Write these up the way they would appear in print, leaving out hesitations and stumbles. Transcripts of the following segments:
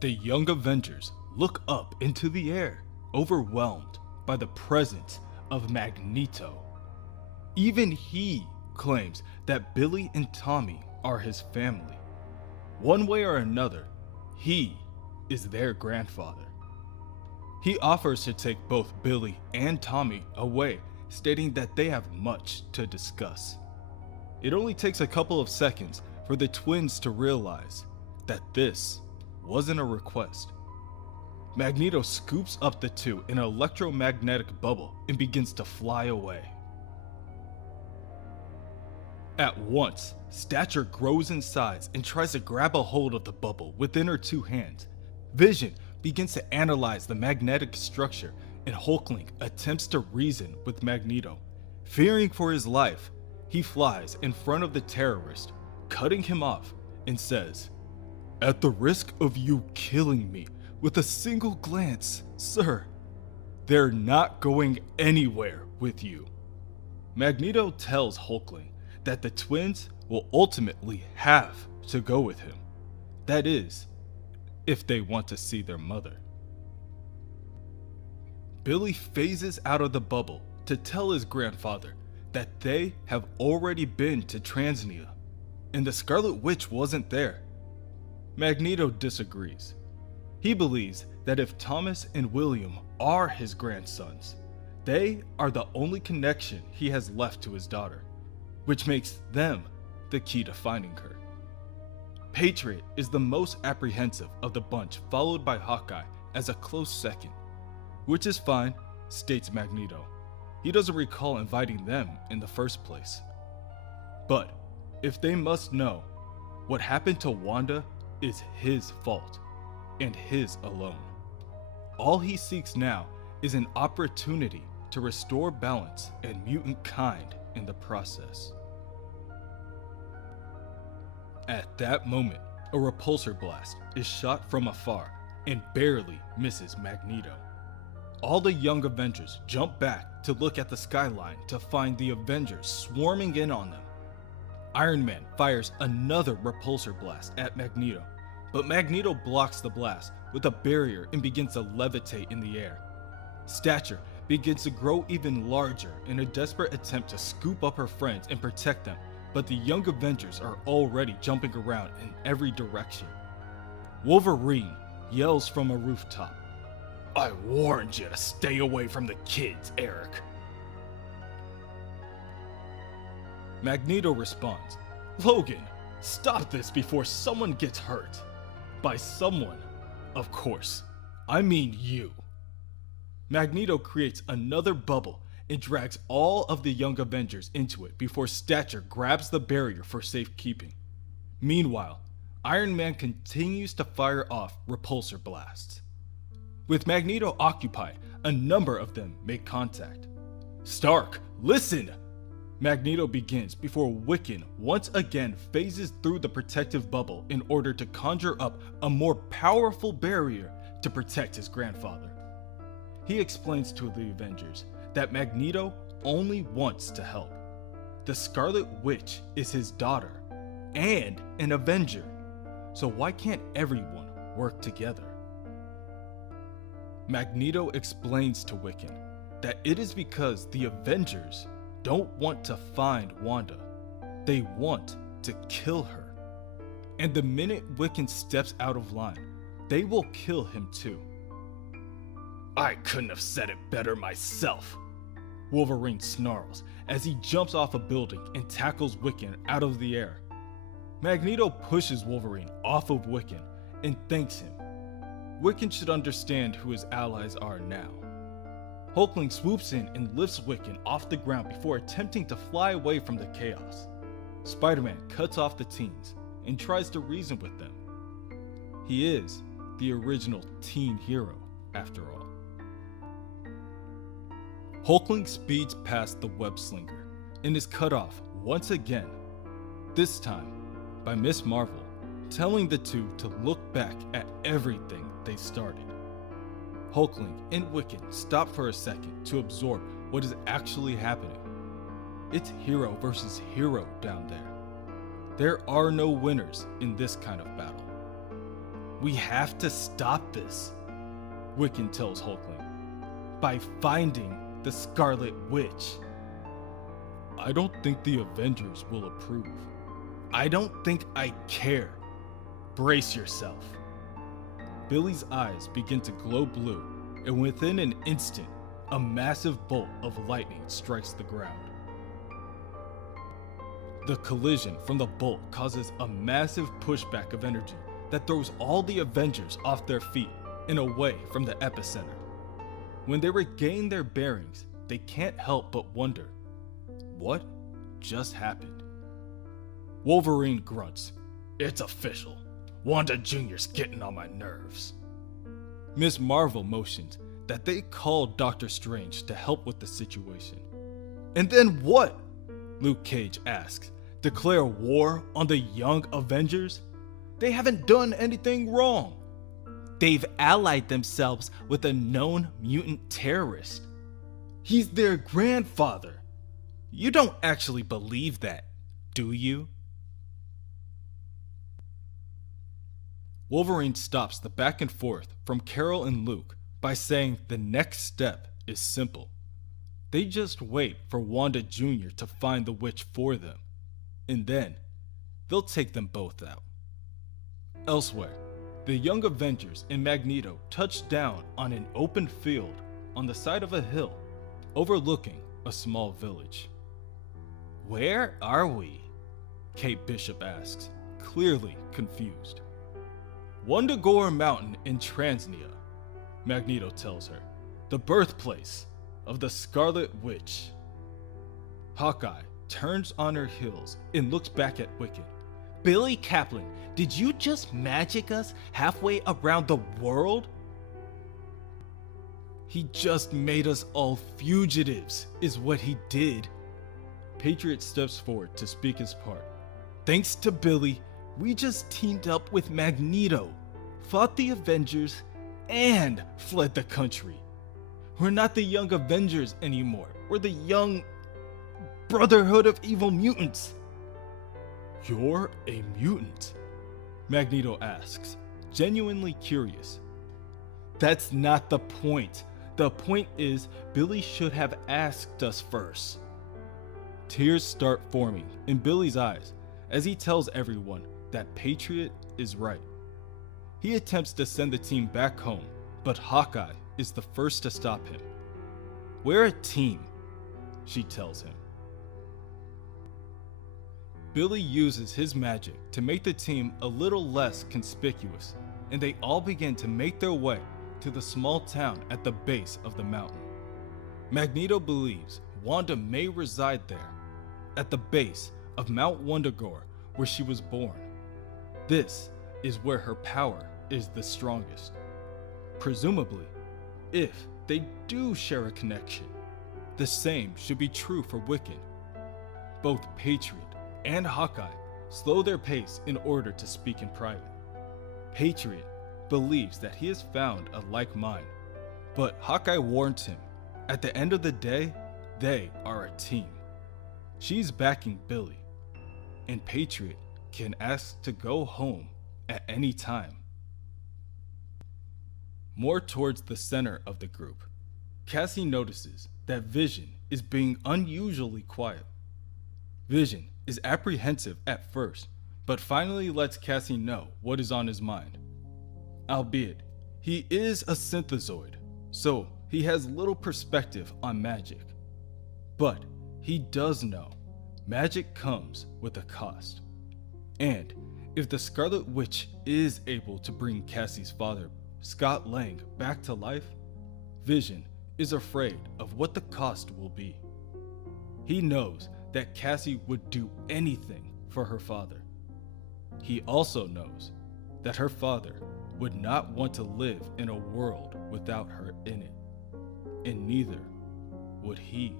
The Young Avengers look up into the air, overwhelmed by the presence of Magneto. Even he claims that Billy and Tommy are his family. One way or another, he is their grandfather. He offers to take both Billy and Tommy away, stating that they have much to discuss. It only takes a couple of seconds for the twins to realize that this wasn't a request. Magneto scoops up the two in an electromagnetic bubble and begins to fly away. At once, Stature grows in size and tries to grab a hold of the bubble within her two hands. Vision begins to analyze the magnetic structure, and Hulkling attempts to reason with Magneto. Fearing for his life, he flies in front of the terrorist, cutting him off, and says, "At the risk of you killing me with a single glance, sir, they're not going anywhere with you." Magneto tells Hulkling that the twins will ultimately have to go with him. That is, if they want to see their mother. Billy phases out of the bubble to tell his grandfather that they have already been to Transnia, and the Scarlet Witch wasn't there. Magneto disagrees. He believes that if Thomas and William are his grandsons, they are the only connection he has left to his daughter, which makes them the key to finding her. Patriot is the most apprehensive of the bunch, followed by Hawkeye as a close second. Which is fine, states Magneto. He doesn't recall inviting them in the first place. But if they must know, what happened to Wanda is his fault, and his alone. All he seeks now is an opportunity to restore balance and mutant kind in the process. At that moment, a repulsor blast is shot from afar and barely misses Magneto. All the Young Avengers jump back to look at the skyline to find the Avengers swarming in on them. Iron Man fires another repulsor blast at Magneto, but Magneto blocks the blast with a barrier and begins to levitate in the air. Stature begins to grow even larger in a desperate attempt to scoop up her friends and protect them, but the Young Avengers are already jumping around in every direction. Wolverine yells from a rooftop, "I warned you to stay away from the kids, Eric." Magneto responds, "Logan, stop this before someone gets hurt." By someone, of course, I mean you. Magneto creates another bubble and drags all of the Young Avengers into it before Stature grabs the barrier for safekeeping. Meanwhile, Iron Man continues to fire off repulsor blasts. With Magneto occupied, a number of them make contact. "Stark, listen!" Magneto begins before Wiccan once again phases through the protective bubble in order to conjure up a more powerful barrier to protect his grandfather. He explains to the Avengers that Magneto only wants to help. The Scarlet Witch is his daughter and an Avenger, so why can't everyone work together? Magneto explains to Wiccan that it is because the Avengers don't want to find Wanda. They want to kill her. And the minute Wiccan steps out of line, they will kill him too. "I couldn't have said it better myself," Wolverine snarls as he jumps off a building and tackles Wiccan out of the air. Magneto pushes Wolverine off of Wiccan and thanks him. Wiccan should understand who his allies are now. Hulkling swoops in and lifts Wiccan off the ground before attempting to fly away from the chaos. Spider-Man cuts off the teens and tries to reason with them. He is the original teen hero, after all. Hulkling speeds past the web slinger and is cut off once again, this time by Miss Marvel telling the two to look back at everything they started. Hulkling and Wiccan stop for a second to absorb what is actually happening. It's hero versus hero down there. There are no winners in this kind of battle. We have to stop this, Wiccan tells Hulkling, by finding the Scarlet Witch. I don't think the Avengers will approve. I don't think I care. Brace yourself. Billy's eyes begin to glow blue, and within an instant, a massive bolt of lightning strikes the ground. The collision from the bolt causes a massive pushback of energy that throws all the Avengers off their feet and away from the epicenter. When they regain their bearings, they can't help but wonder, what just happened? Wolverine grunts, "It's official. Wanda Jr.'s getting on my nerves." Miss Marvel motions that they call Doctor Strange to help with the situation. And then what? Luke Cage asks. Declare war on the Young Avengers? They haven't done anything wrong. They've allied themselves with a known mutant terrorist. He's their grandfather. You don't actually believe that, do you? Wolverine stops the back and forth from Carol and Luke by saying the next step is simple. They just wait for Wanda Jr. to find the witch for them, and then they'll take them both out. Elsewhere, the Young Avengers and Magneto touch down on an open field on the side of a hill overlooking a small village. Where are we? Kate Bishop asks, clearly confused. Wundagore Mountain in Transnia, Magneto tells her, the birthplace of the Scarlet Witch. Hawkeye turns on her heels and looks back at Wiccan. Billy Kaplan, did you just magic us halfway around the world? He just made us all fugitives, is what he did. Patriot steps forward to speak his part. Thanks to Billy, we just teamed up with Magneto, fought the Avengers, and fled the country. We're not the Young Avengers anymore. We're the Young Brotherhood of Evil Mutants. You're a mutant? Magneto asks, genuinely curious. That's not the point. The point is, Billy should have asked us first. Tears start forming in Billy's eyes as he tells everyone that Patriot is right. He attempts to send the team back home, but Hawkeye is the first to stop him. We're a team, she tells him. Billy uses his magic to make the team a little less conspicuous, and they all begin to make their way to the small town at the base of the mountain. Magneto believes Wanda may reside there, at the base of Mount Wundagore, where she was born. This is where her power is the strongest. Presumably, if they do share a connection, the same should be true for Wiccan. Both Patriot and Hawkeye slow their pace in order to speak in private. Patriot believes that he has found a like mind, but Hawkeye warns him, at the end of the day, they are a team. She's backing Billy, and Patriot can ask to go home at any time. More towards the center of the group, Cassie notices that Vision is being unusually quiet. Vision is apprehensive at first, but finally lets Cassie know what is on his mind. Albeit, he is a synthezoid, so he has little perspective on magic. But he does know magic comes with a cost. And if the Scarlet Witch is able to bring Cassie's father, Scott Lang, back to life, Vision is afraid of what the cost will be. He knows that Cassie would do anything for her father. He also knows that her father would not want to live in a world without her in it, and neither would he.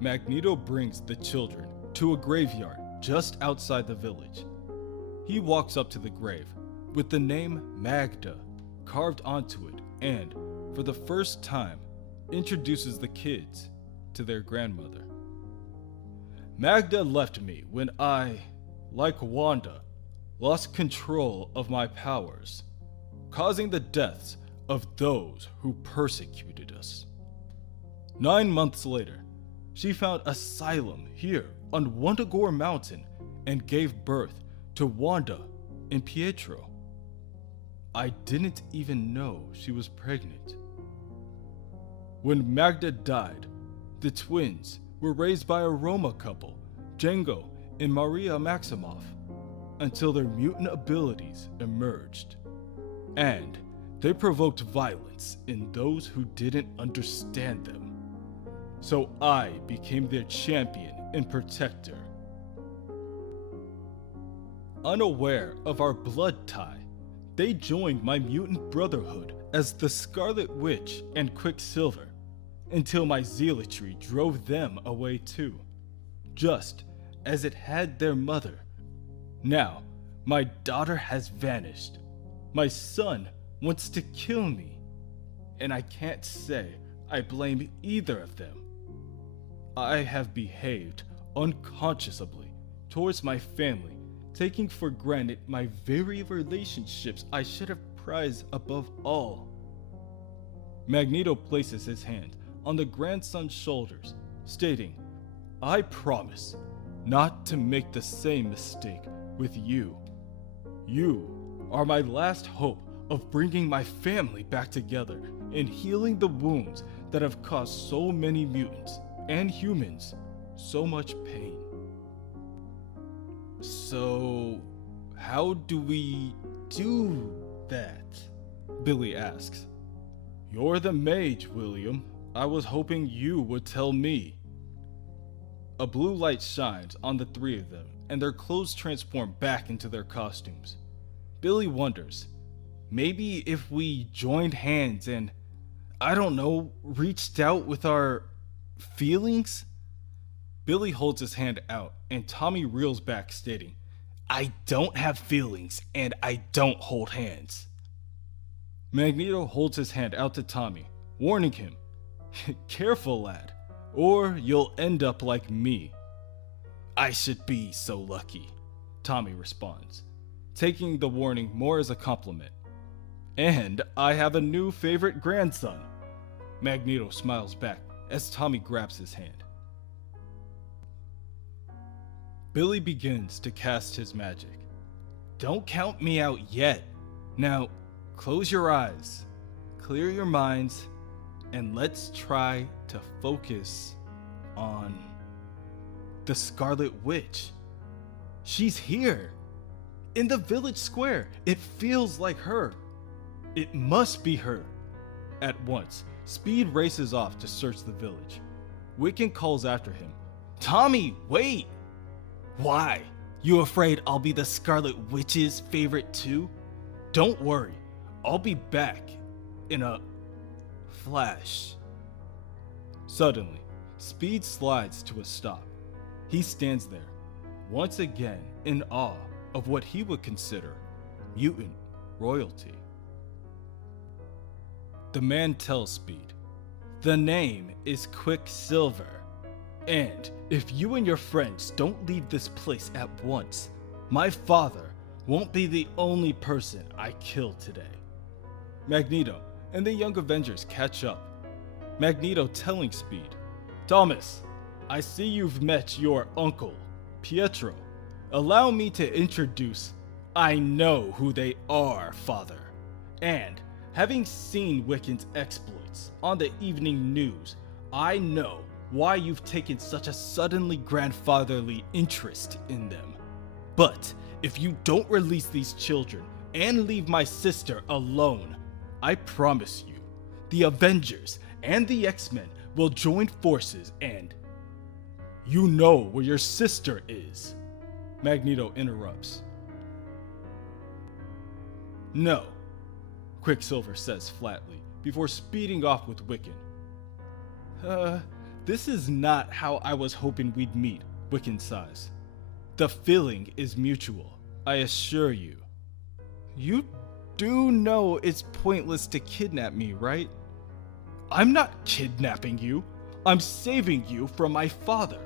Magneto brings the children to a graveyard just outside the village. He walks up to the grave with the name Magda carved onto it and, for the first time, introduces the kids to their grandmother. Magda left me when I, like Wanda, lost control of my powers, causing the deaths of those who persecuted us. 9 months later, she found asylum here on Wundagore Mountain and gave birth to Wanda and Pietro. I didn't even know she was pregnant. When Magda died, the twins were raised by a Roma couple, Django and Maria Maximoff, until their mutant abilities emerged. And they provoked violence in those who didn't understand them. So I became their champion and protector. Unaware of our blood tie, they joined my mutant brotherhood as the Scarlet Witch and Quicksilver, until my zealotry drove them away too, just as it had their mother. Now, my daughter has vanished. My son wants to kill me, and I can't say I blame either of them. I have behaved unconsciously towards my family, taking for granted my very relationships I should have prized above all. Magneto places his hand on the grandson's shoulders, stating, I promise not to make the same mistake with you. You are my last hope of bringing my family back together and healing the wounds that have caused so many mutants and humans so much pain. So, how do we do that? Billy asks. You're the mage, William. I was hoping you would tell me. A blue light shines on the three of them, and their clothes transform back into their costumes. Billy wonders, maybe if we joined hands and, I don't know, reached out with our feelings? Billy holds his hand out, and Tommy reels back, stating, I don't have feelings, and I don't hold hands. Magneto holds his hand out to Tommy, warning him, Careful, lad, or you'll end up like me. I should be so lucky, Tommy responds, taking the warning more as a compliment. And I have a new favorite grandson. Magneto smiles back as Tommy grabs his hand. Billy begins to cast his magic. Don't count me out yet. Now, close your eyes, clear your minds, and let's try to focus on the Scarlet Witch. She's here, in the village square. It feels like her. It must be her. At once, Speed races off to search the village. Wiccan calls after him. Tommy, wait! Why? You afraid I'll be the Scarlet Witch's favorite too? Don't worry, I'll be back in a flash. Suddenly, Speed slides to a stop. He stands there, once again in awe of what he would consider mutant royalty. The man tells Speed, the name is Quicksilver, and if you and your friends don't leave this place at once, my father won't be the only person I kill today. Magneto and the Young Avengers catch up. Magneto telling Speed, Thomas, I see you've met your uncle, Pietro. Allow me to introduce, I know who they are, father. And having seen Wiccan's exploits on the evening news, I know why you've taken such a suddenly grandfatherly interest in them. But if you don't release these children and leave my sister alone, I promise you, the Avengers and the X-Men will join forces and... You know where your sister is, Magneto interrupts. No, Quicksilver says flatly, before speeding off with Wiccan. This is not how I was hoping we'd meet, Wiccan sighs. The feeling is mutual, I assure you. You do know it's pointless to kidnap me, right? I'm not kidnapping you. I'm saving you from my father.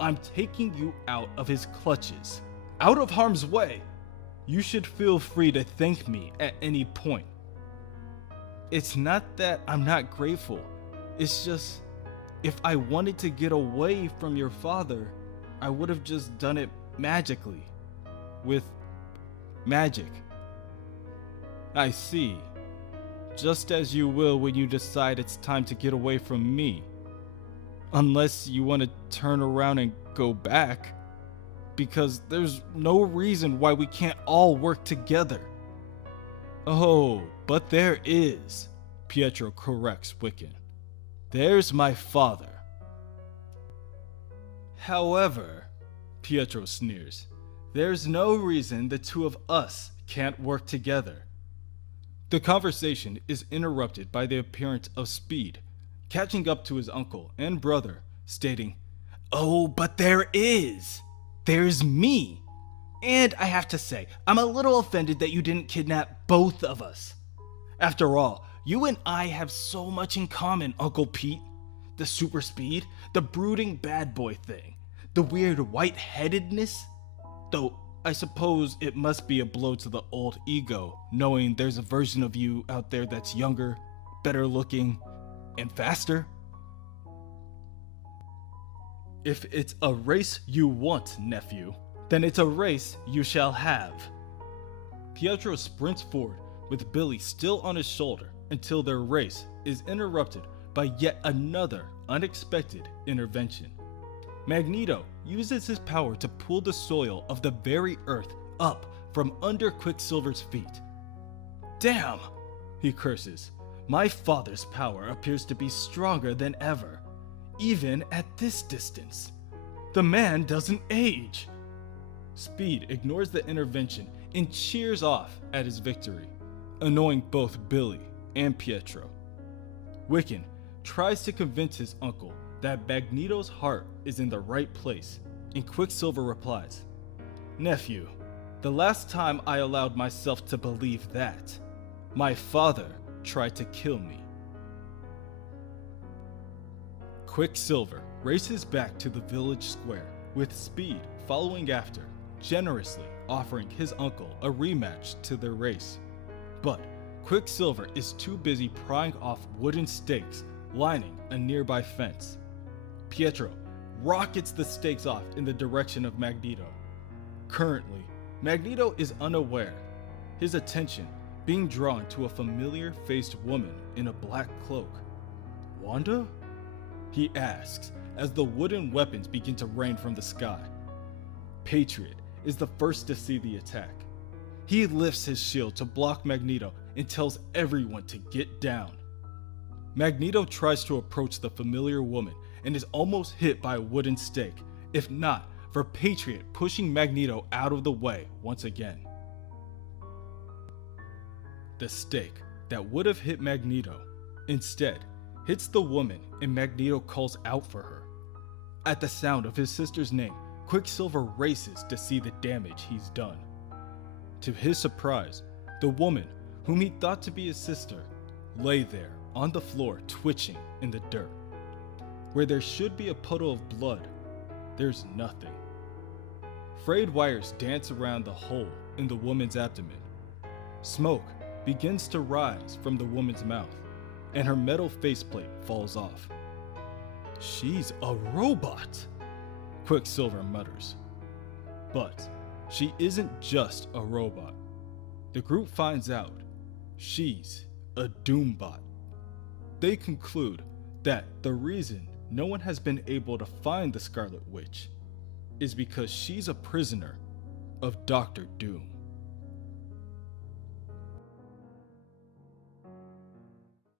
I'm taking you out of his clutches, out of harm's way. You should feel free to thank me at any point. It's not that I'm not grateful. It's just, if I wanted to get away from your father, I would have just done it magically. With magic. I see. Just as you will when you decide it's time to get away from me. Unless you want to turn around and go back. Because there's no reason why we can't all work together. Oh, but there is, Pietro corrects Wiccan. There's my father. However, Pietro sneers, there's no reason the two of us can't work together. The conversation is interrupted by the appearance of Speed, catching up to his uncle and brother, stating, "Oh, but there is! There's me! And I have to say, I'm a little offended that you didn't kidnap both of us. After all, you and I have so much in common, Uncle Pete. The super speed, the brooding bad boy thing, the weird white-headedness. Though, I suppose it must be a blow to the old ego, knowing there's a version of you out there that's younger, better looking, and faster. If it's a race you want, nephew, then it's a race you shall have." Pietro sprints forward with Billy still on his shoulder until their race is interrupted by yet another unexpected intervention. Magneto uses his power to pull the soil of the very earth up from under Quicksilver's feet. "Damn!" he curses. "My father's power appears to be stronger than ever, even at this distance. The man doesn't age." Speed ignores the intervention and cheers off at his victory, annoying both Billy and Pietro. Wiccan tries to convince his uncle that Magneto's heart is in the right place, and Quicksilver replies, "Nephew, the last time I allowed myself to believe that, my father tried to kill me." Quicksilver races back to the village square, with Speed following after, generously offering his uncle a rematch to their race. But Quicksilver is too busy prying off wooden stakes lining a nearby fence. Pietro rockets the stakes off in the direction of Magneto. Currently, Magneto is unaware, his attention being drawn to a familiar-faced woman in a black cloak. "Wanda?" he asks as the wooden weapons begin to rain from the sky. Patriot is the first to see the attack. He lifts his shield to block Magneto and tells everyone to get down. Magneto tries to approach the familiar woman and is almost hit by a wooden stake, if not for Patriot pushing Magneto out of the way once again. The stake that would have hit Magneto instead hits the woman and Magneto calls out for her. At the sound of his sister's name, Quicksilver races to see the damage he's done. To his surprise, the woman, whom he thought to be his sister, lay there on the floor twitching in the dirt. Where there should be a puddle of blood, there's nothing. Frayed wires dance around the hole in the woman's abdomen. Smoke begins to rise from the woman's mouth, and her metal faceplate falls off. "She's a robot," Quicksilver mutters. But she isn't just a robot. The group finds out she's a Doombot. They conclude that the reason no one has been able to find the Scarlet Witch is because she's a prisoner of Dr. Doom.